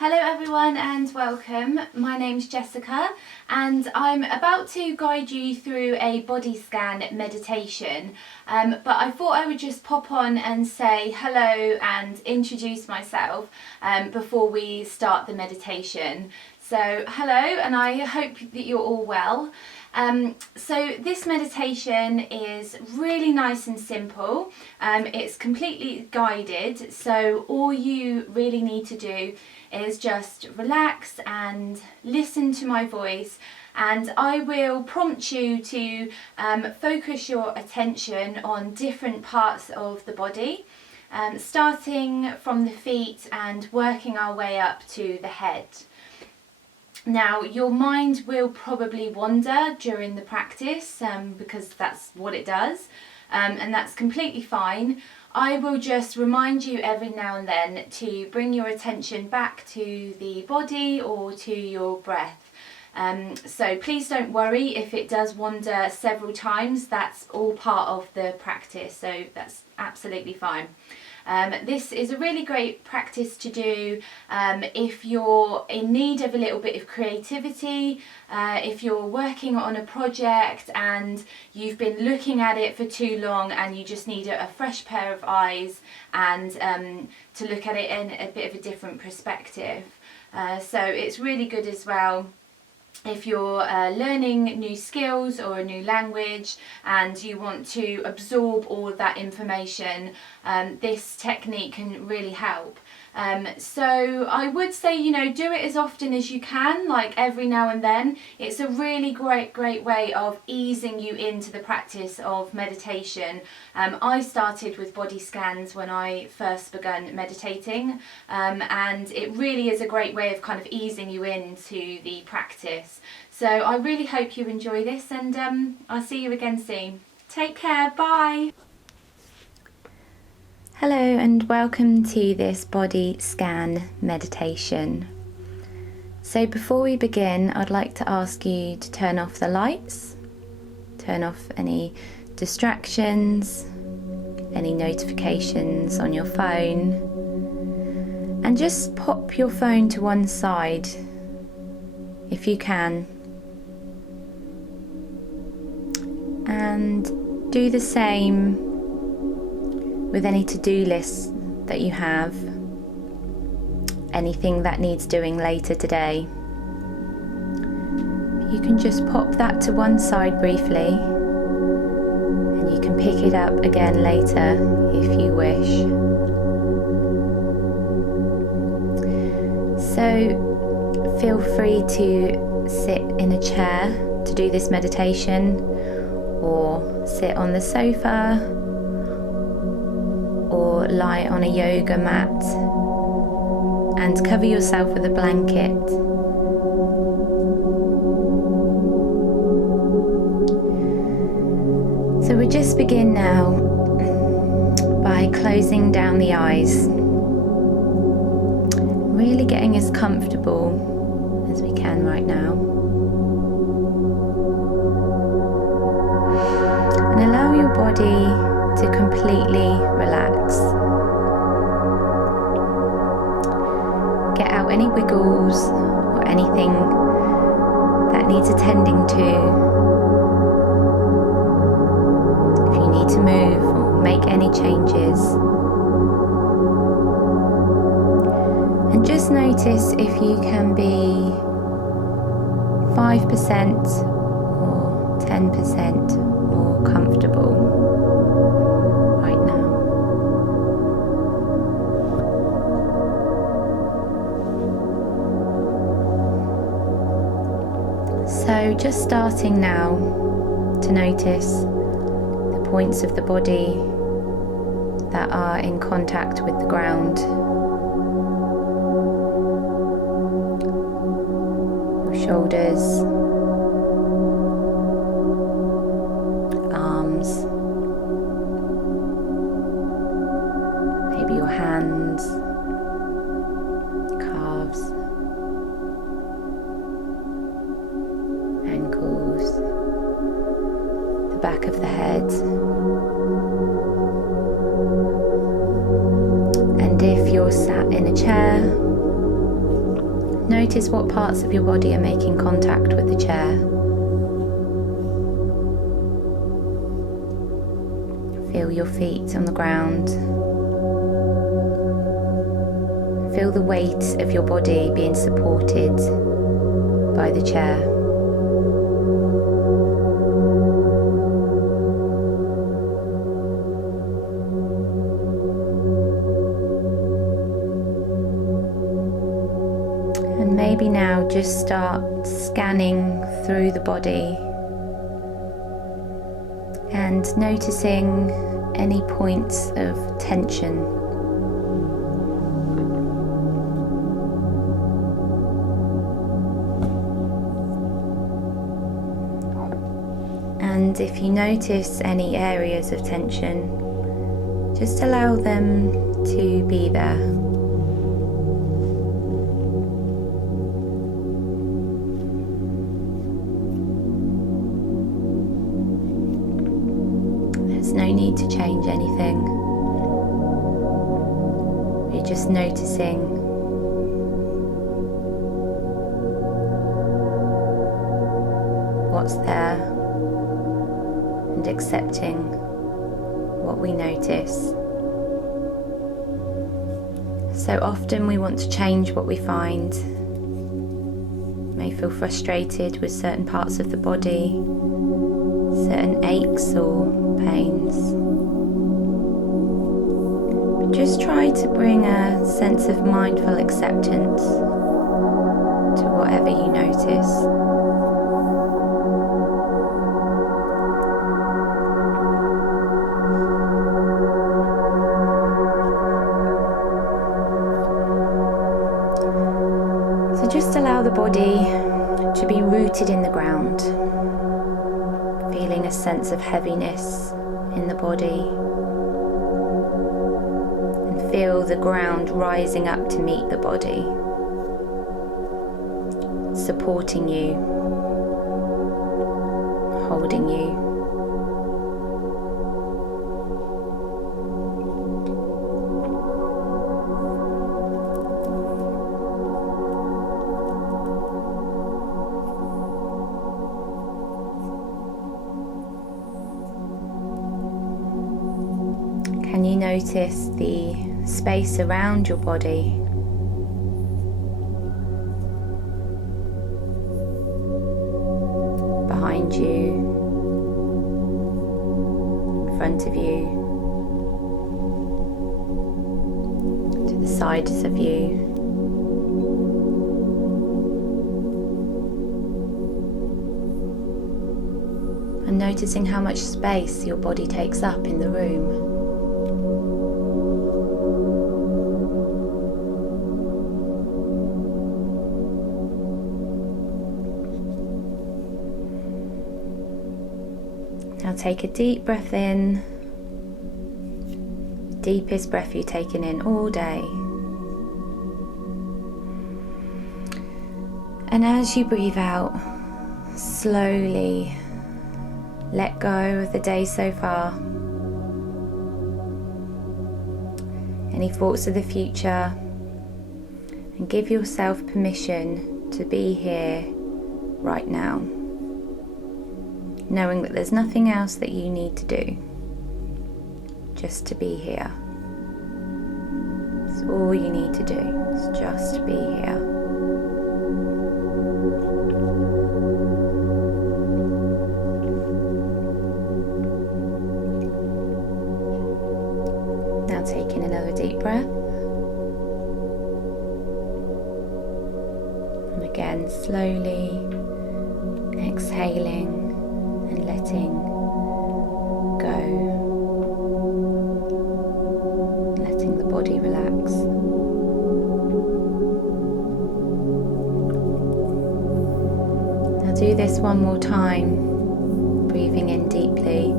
Hello everyone and welcome. My name's Jessica and I'm about to guide you through a body scan meditation, but I thought I would just pop on and say hello and introduce myself before we start the meditation. So hello, and I hope that you're all well. So this meditation is really nice and simple. It's completely guided, so all you really need to do is just relax and listen to my voice, and I will prompt you to focus your attention on different parts of the body, starting from the feet and working our way up to the head. Now, your mind will probably wander during the practice because that's what it does, and that's completely fine. I will just remind you every now and then to bring your attention back to the body or to your breath. So please don't worry if it does wander several times. That's all part of the practice, so that's absolutely fine. This is a really great practice to do if you're in need of a little bit of creativity, if you're working on a project and you've been looking at it for too long and you just need a fresh pair of eyes and to look at it in a bit of a different perspective. So it's really good as well if you're learning new skills or a new language and you want to absorb all of that information. This technique can really help. So I would say, do it as often as you can, like every now and then. It's a really great way of easing you into the practice of meditation. I started with body scans when I first begun meditating, and it really is a great way of kind of easing you into the practice. So I really hope you enjoy this, and I'll see you again soon. Take care, bye! Hello and welcome to this body scan meditation. So before we begin, I'd like to ask you to turn off the lights, turn off any distractions, any notifications on your phone, and just pop your phone to one side if you can. And do the same with any to-do lists that you have, anything that needs doing later today. You can just pop that to one side briefly, and you can pick it up again later if you wish. So feel free to sit in a chair to do this meditation, or sit on the sofa, or lie on a yoga mat and cover yourself with a blanket. So we'll just begin now by closing down the eyes, really getting as comfortable as we can right now, and allow your body to completely relax. Get out any wiggles or anything that needs attending to. If you need to move or make any changes. And just notice if you can be 5% or 10% more comfortable. So just starting now to notice the points of the body that are in contact with the ground. Your shoulders, arms, maybe your hands, calves, ankles, the back of the head. And if you're sat in a chair, Notice what parts of your body are making contact with the chair. Feel your feet on the ground. Feel the weight of your body being supported by the chair. And maybe now just start scanning through the body and noticing any points of tension. And if you notice any areas of tension, just allow them to be there. There's no need to change anything. You're just noticing what's there and accepting what we notice. So often we want to change what we find. May feel frustrated with certain parts of the body, certain aches or pains. But just try to bring a sense of mindful acceptance to whatever you notice. Just allow the body to be rooted in the ground, feeling a sense of heaviness in the body, and feel the ground rising up to meet the body, supporting you, holding you. Can you notice the space around your body? Behind you, in front of you, to the sides of you. And noticing how much space your body takes up in the room. Now take a deep breath in, deepest breath you've taken in all day. And as you breathe out, slowly let go of the day so far. Any thoughts of the future, and give yourself permission to be here right now, knowing that there's nothing else that you need to do, just to be here. That's all you need to do, is just be here. Now taking another deep breath. And again, slowly exhaling and letting go, letting the body relax. Now do this one more time, breathing in deeply,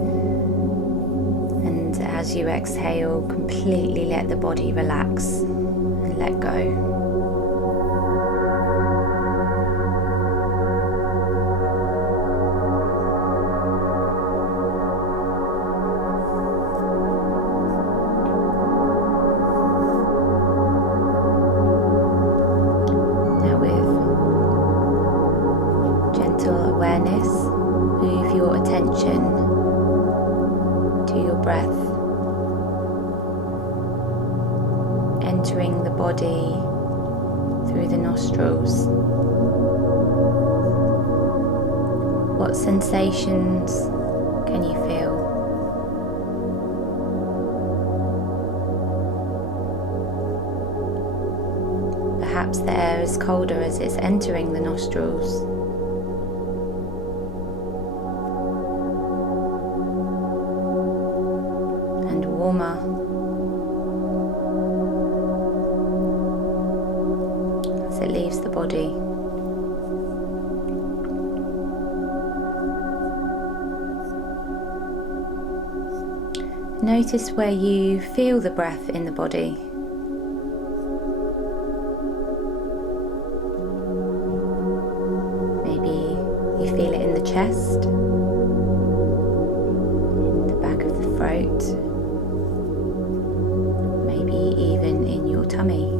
and as you exhale, completely let the body relax and let go. With awareness, move your attention to your breath, entering the body through the nostrils. What sensations can you feel? Perhaps the air is colder as it's entering the nostrils. And warmer as it leaves the body. Notice where you feel the breath in the body. Maybe you feel it in the chest, in the back of the throat, maybe even in your tummy.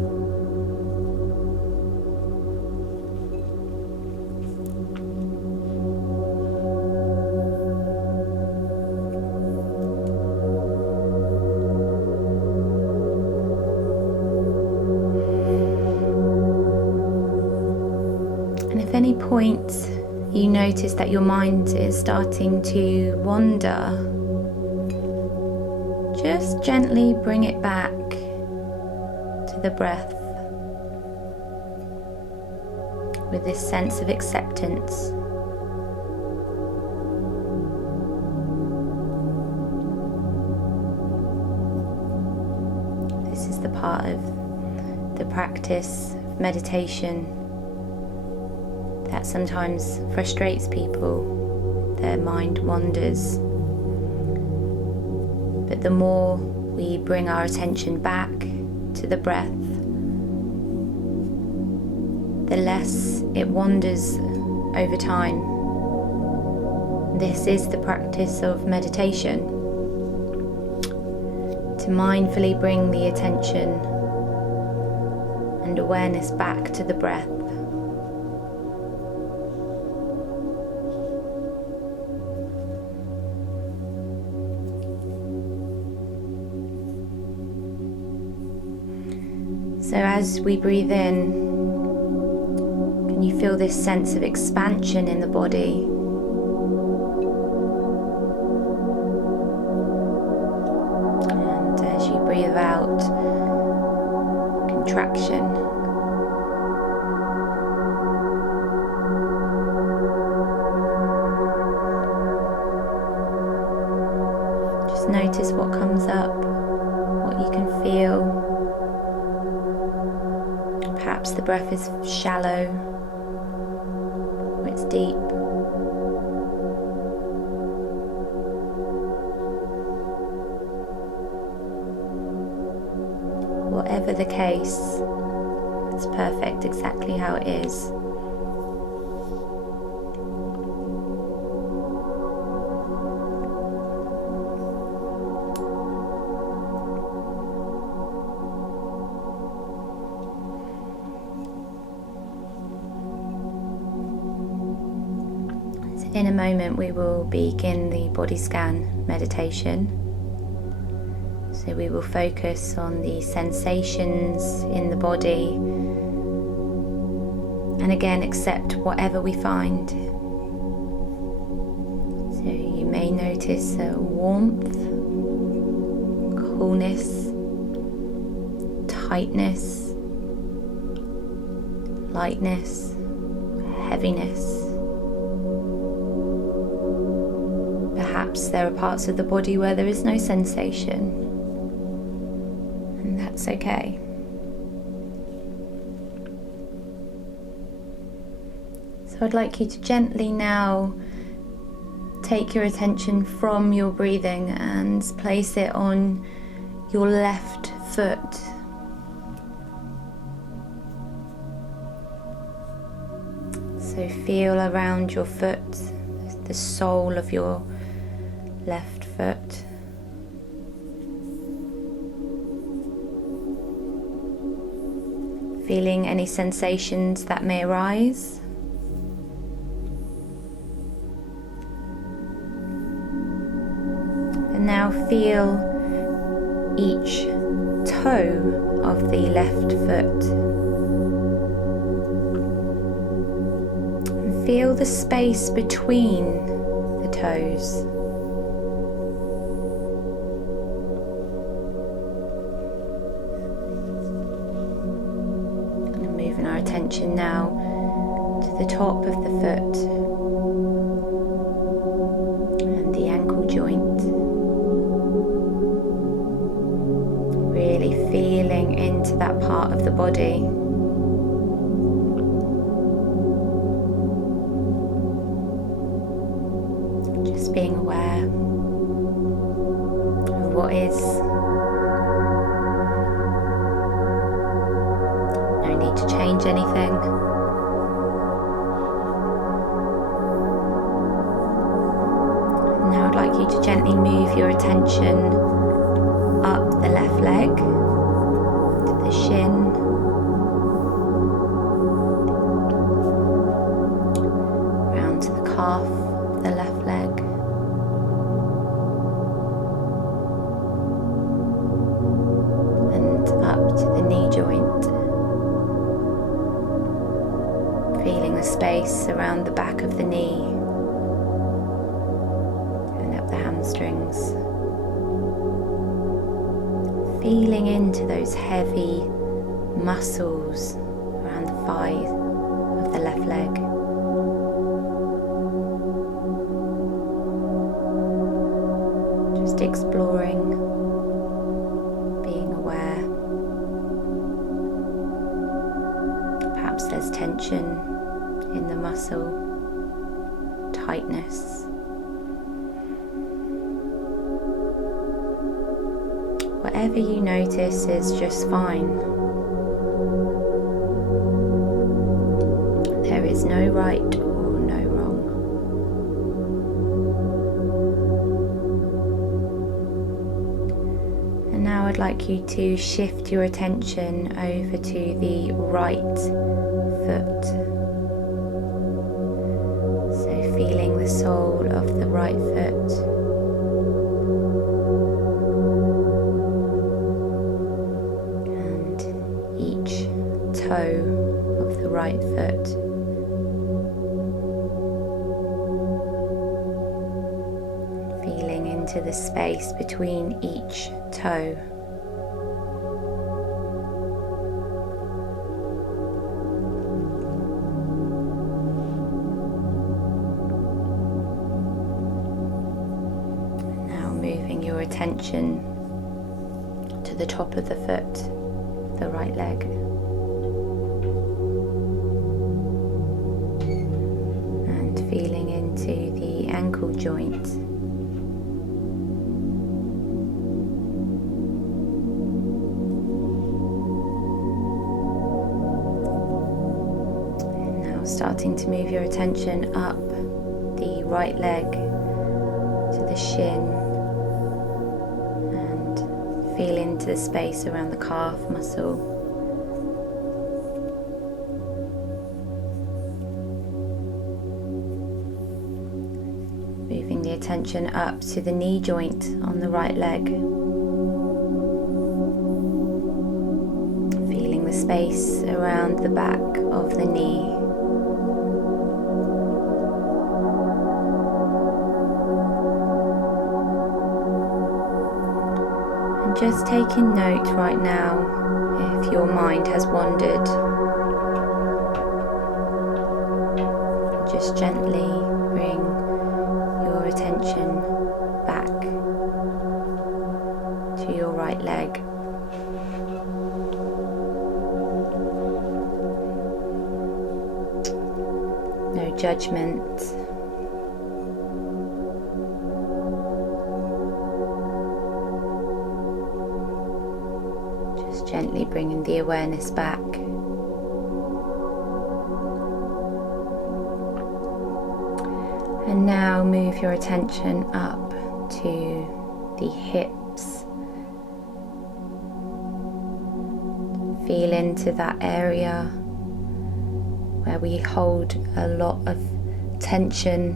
And if any point you notice that your mind is starting to wander, just gently bring it back to the breath with this sense of acceptance. This is the part of the practice of meditation that sometimes frustrates people. Their mind wanders. But the more we bring our attention back to the breath, the less it wanders over time. This is the practice of meditation. To mindfully bring the attention and awareness back to the breath. So as we breathe in, can you feel this sense of expansion in the body? And as you breathe out, contraction. Just notice what comes up, what you can feel. Perhaps the breath is shallow, or it's deep. Whatever the case, it's perfect exactly how it is. In a moment we will begin the body scan meditation. So we will focus on the sensations in the body and again accept whatever we find. So you may notice a warmth, coolness, tightness, lightness, heaviness. Perhaps there are parts of the body where there is no sensation, and that's okay. So I'd like you to gently now take your attention from your breathing and place it on your left foot. So feel around your foot, the sole of your left foot. Feeling any sensations that may arise. now feel each toe of the left foot. And feel the space between the toes. And moving our attention now to the top of the foot and the ankle joint. Really feeling into that part of the body. Just being aware of what is. No need to change anything. Now I'd like you to gently move your attention up the left leg to the shin, round to the calf of the left leg, and up to the knee joint, feeling the space around the back of the knee and up the hamstrings. Feeling into those heavy muscles around the thighs of the left leg. Just exploring, being aware. Perhaps there's tension in the muscle, tightness. Whatever you notice is just fine. There is no right or no wrong. And now I'd like you to shift your attention over to the right foot. So feeling the sole of the right foot. Toe of the right foot. Feeling into the space between each toe. Now moving your attention to the top of the foot, the right leg. Feeling into the ankle joint. And now starting to move your attention up the right leg to the shin and feel into the space around the calf muscle. Moving the attention up to the knee joint on the right leg. Feeling the space around the back of the knee. And just taking note right now if your mind has wandered. Just gently bring your attention back to your right leg. No judgment. Just gently bringing the awareness back. And now move your attention up to the hips. Feel into that area where we hold a lot of tension,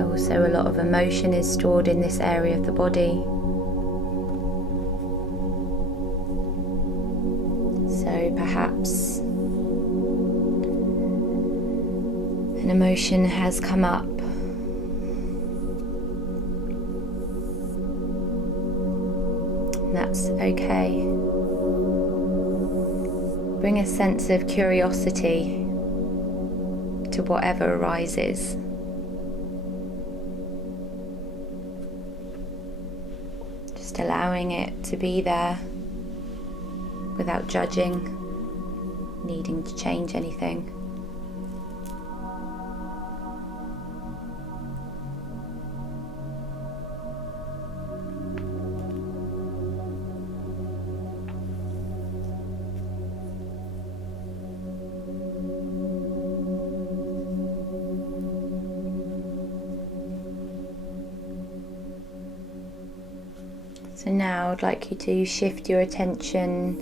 Also, a lot of emotion is stored in this area of the body. So perhaps an emotion has come up. That's okay. Bring a sense of curiosity to whatever arises. Just allowing it to be there without judging, needing to change anything. So now I'd like you to shift your attention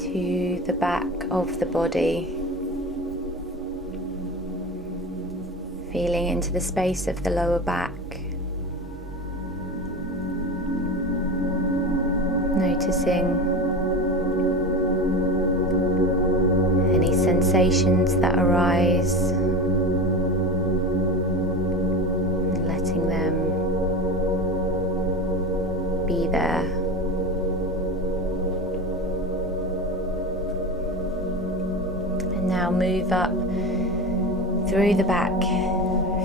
to the back of the body, feeling into the space of the lower back, noticing any sensations that arise, and letting them be there. And now move up through the back,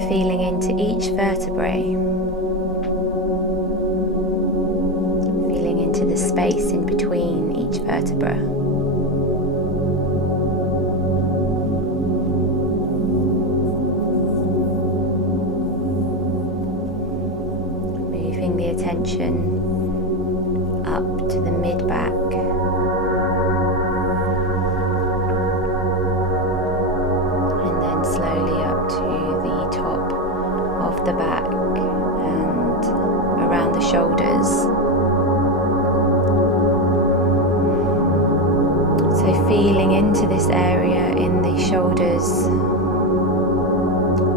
feeling into each vertebrae, feeling into the space in between each vertebra. Moving the attention up to the mid-back, and then slowly up to the top of the back and around the shoulders. So feeling into this area in the shoulders,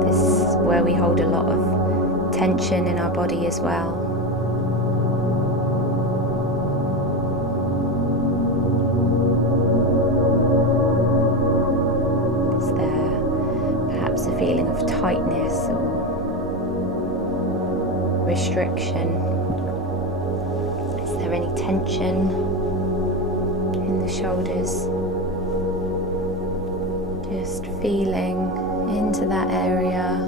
this is where we hold a lot of tension in our body as well. A feeling of tightness or restriction? Is there any tension in the shoulders? Just feeling into that area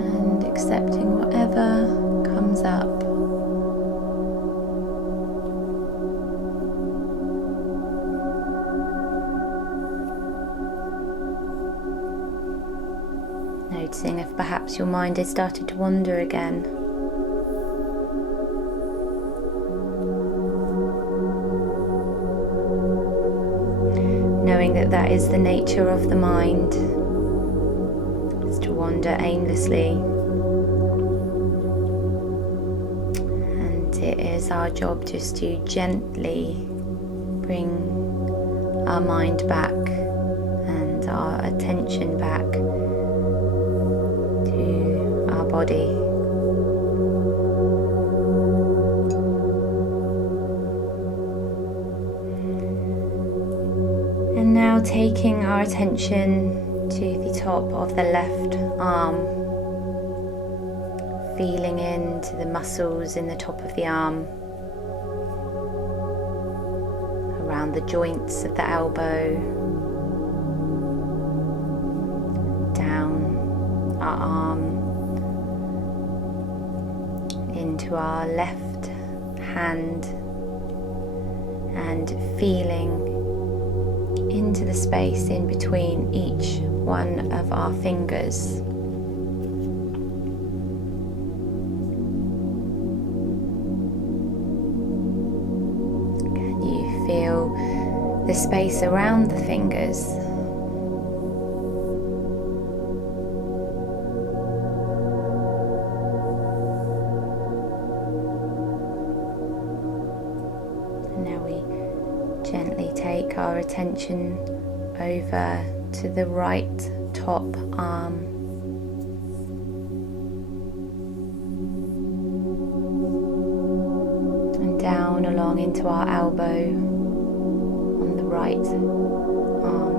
and accepting whatever comes up. Noticing if perhaps your mind has started to wander again. Knowing that that is the nature of the mind, is to wander aimlessly. And it is our job just to gently bring our mind back and our attention back body. And now taking our attention to the top of the left arm, feeling into the muscles in the top of the arm, around the joints of the elbow, down our arm, into our left hand, and feeling into the space in between each one of our fingers. Can you feel the space around the fingers? Gently take our attention over to the right top arm. And down along into our elbow on the right arm.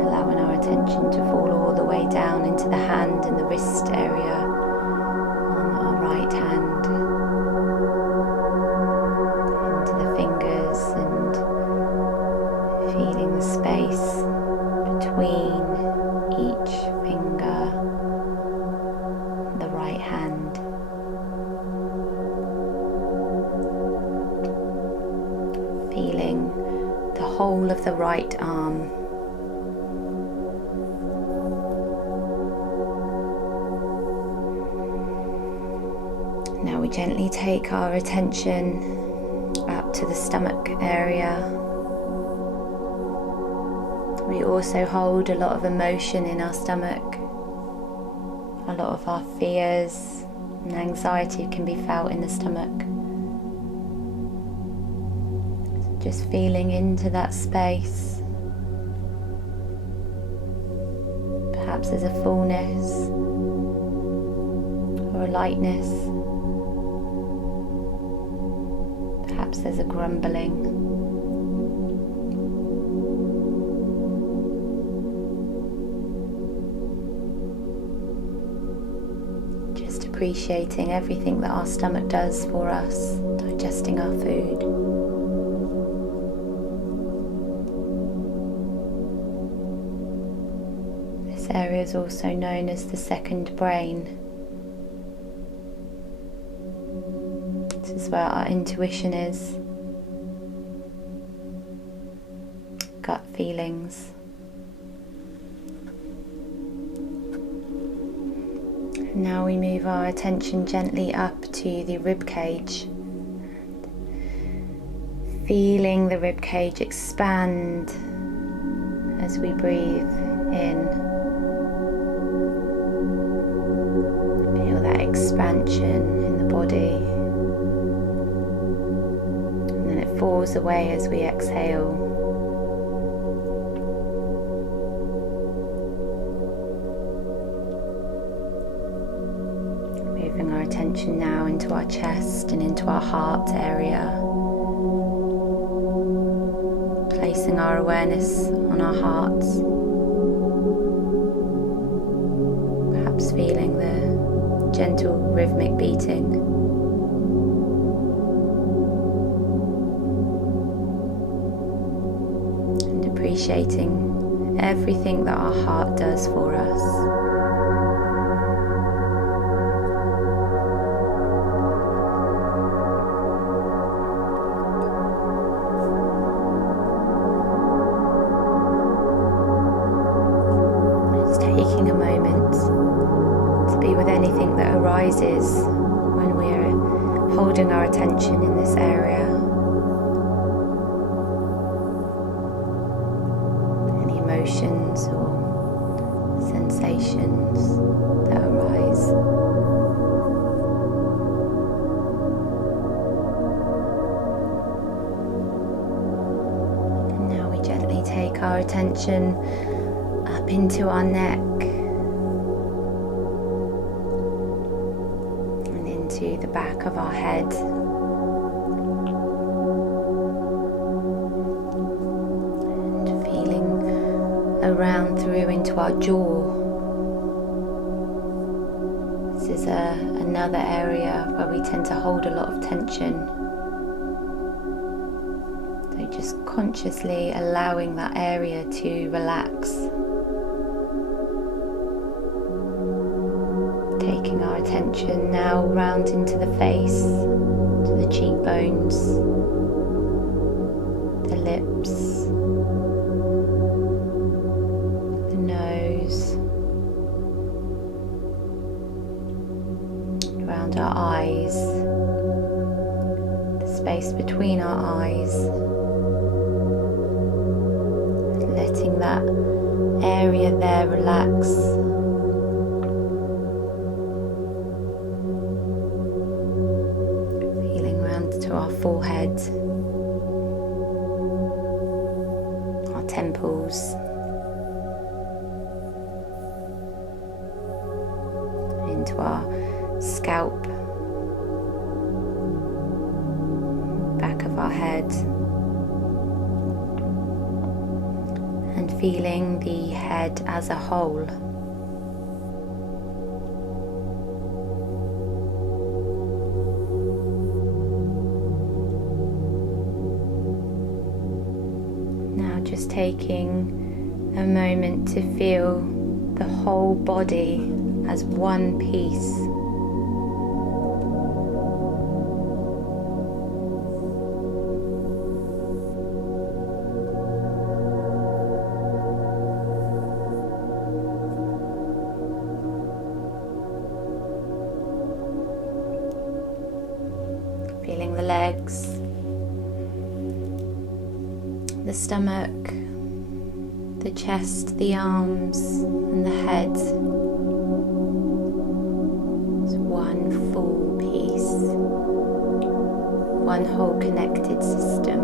Allowing our attention to fall all the way down into the hand and the wrist area on our right hand. Into the fingers and feeling the space between each finger and the right hand. Feeling the whole of the right arm. Now we gently take our attention up to the stomach area. We also hold a lot of emotion in our stomach. A lot of our fears and anxiety can be felt in the stomach. Just feeling into that space. Perhaps there's a fullness or a lightness. Perhaps there's a grumbling. Just appreciating everything that our stomach does for us, digesting our food. This area is also known as the second brain. This is where our intuition is, gut feelings. And now we move our attention gently up to the rib cage, feeling the rib cage expand as we breathe in. Feel that expansion in the body. Falls away as we exhale. Moving our attention now into our chest and into our heart area. Placing our awareness on our hearts. Perhaps feeling the gentle rhythmic beating. Appreciating everything that our heart does for us. Just taking a moment to be with anything that arises when we're holding our attention in this area. Emotions or sensations that arise. And now we gently take our attention up into our neck and into the back of our head. Around through into our jaw. This is another area where we tend to hold a lot of tension. So just consciously allowing that area to relax. Taking our attention now round into the face, to the cheekbones, the lips, around our eyes, the space between our eyes, letting that area there relax. Feeling round to our forehead, temples, into our scalp, back of our head, and feeling the head as a whole. Now just taking a moment to feel the whole body as one piece. Feeling the legs, the stomach, the chest, the arms, and the head. It's one full piece, one whole connected system.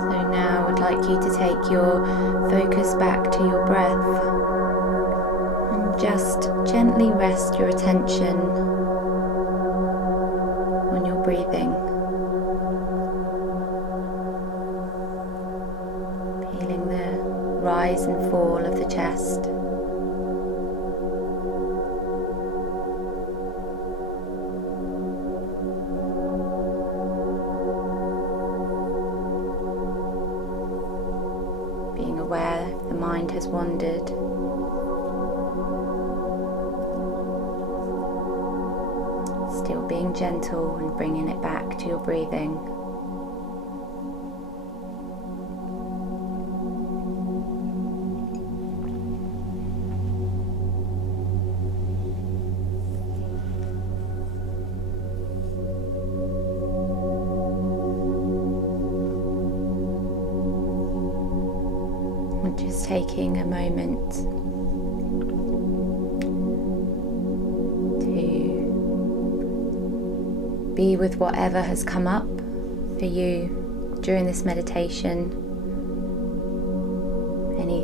So now I'd like you to take your focus back to your breath. Just gently rest your attention on your breathing, feeling the rise and fall of the chest. Being aware if the mind has wandered. Still being gentle and bringing it back to your breathing. And just taking a moment be with whatever has come up for you during this meditation. Any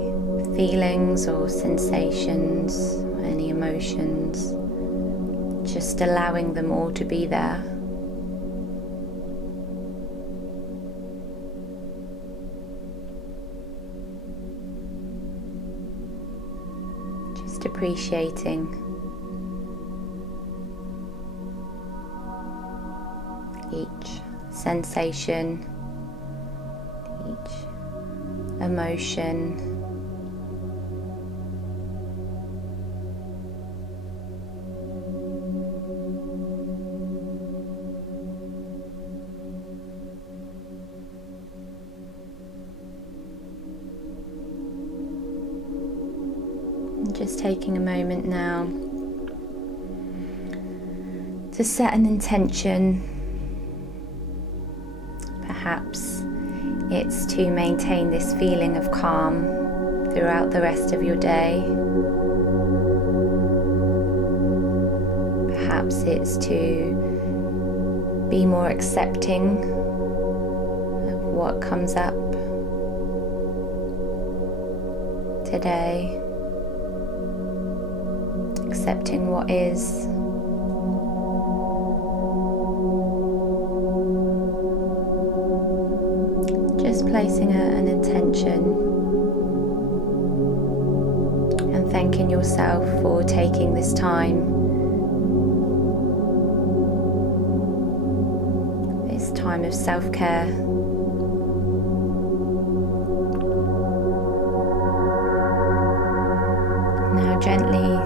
feelings or sensations, any emotions, just allowing them all to be there. Just appreciating each sensation, each emotion. And just taking a moment now to set an intention. Perhaps it's to maintain this feeling of calm throughout the rest of your day. Perhaps it's to be more accepting of what comes up today, accepting what is. Placing an intention and thanking yourself for taking this time, this time of self-care. Now gently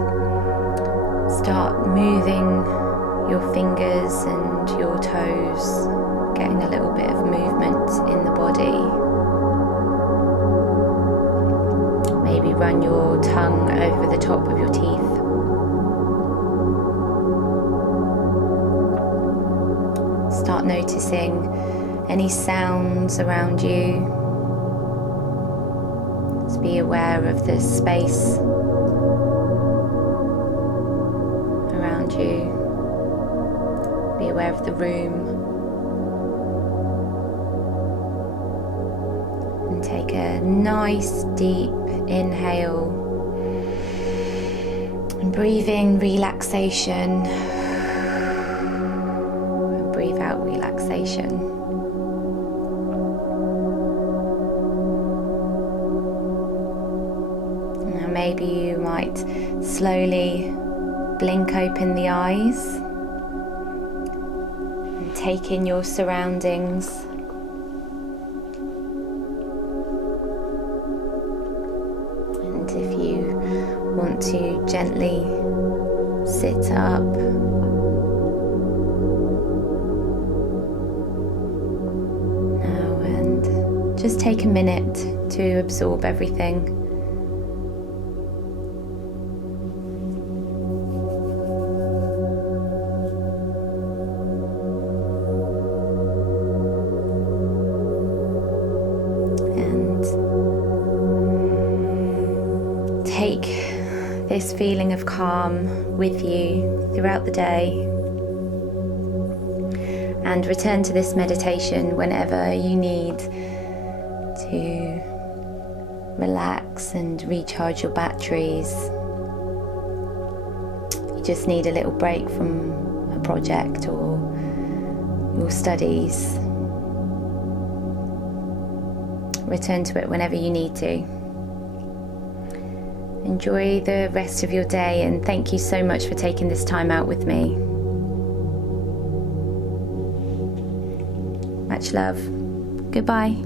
start moving your fingers and your toes, getting a little bit of movement in the body. Maybe run your tongue over the top of your teeth. Start noticing any sounds around you. Just be aware of the space around you. Be aware of the room. And take a nice deep inhale. And breathe in relaxation. And breathe out relaxation. Now maybe you might slowly blink open the eyes and take in your surroundings. And if you want to gently sit up, now and just take a minute to absorb everything. Take this feeling of calm with you throughout the day and return to this meditation whenever you need to relax and recharge your batteries. You just need a little break from a project or your studies. Return to it whenever you need to. Enjoy the rest of your day, and thank you so much for taking this time out with me. Much love. Goodbye.